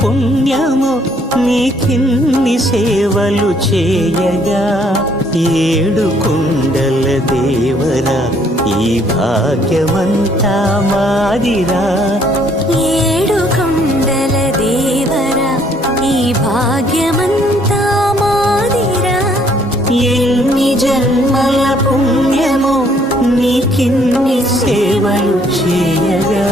పుణ్యము నీకిన్ని సేవలు చేయగా ఏడు కొండల దేవరా ఈ భాగ్యమంతా మాదిరా ఏడు కొండల దేవరా ఈ భాగ్యమంతా మాదిరా ఎన్ని జన్మల పుణ్యము నీకిన్ని సేవలు చేయగా